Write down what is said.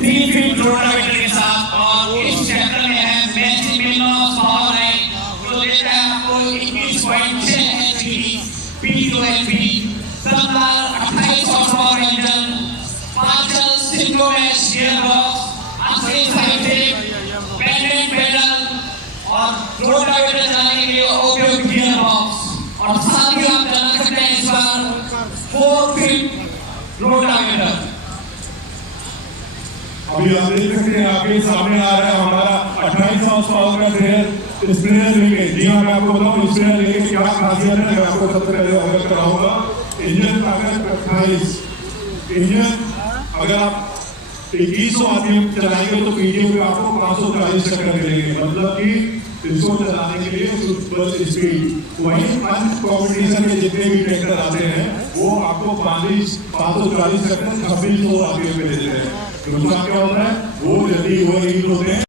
3 feet rotavator के साथ, और इस ट्रैक्टर में है मैसी फेर्गुसन पावर लाइन जो देता है आपको 21.6 HP P2HP, 28 horse power engine, 5 synchronous gear box, 80 side pendant pedal और रोटावेटर चलाने के लिए उपयोगी गियर बॉक्स, और साथ ही आप चला सकते हैं इस बार 4 फीट रोटावेटर। अभी आप देख सकते हैं आपके सामने आ रहा है हमारा 28 हॉर्स पावर का स्प्रेयर लेंगे। जी हाँ, मैं आपको बताऊँ स्प्रेयर लेंगे क्या खासियत है, मैं आपको सबसे पहले अवगत कराऊंगा। इंजन ताकत 28, इंजन अगर आप 2100 आरपीएम चलाएंगे तो पीटीओ पे आपको 540 चक्कर मिलेंगे, मतलब कि इसको चलाने के लिए सुपर स्पीड। वहीं अन्य कॉम्पिटिशन के जितने भी ट्रैक्टर आते हैं वो आपको 540 चक्कर 2600 आरपीएम पे देते हैं। तो क्या होता है, वो जल्दी ओवरहीट होते हैं।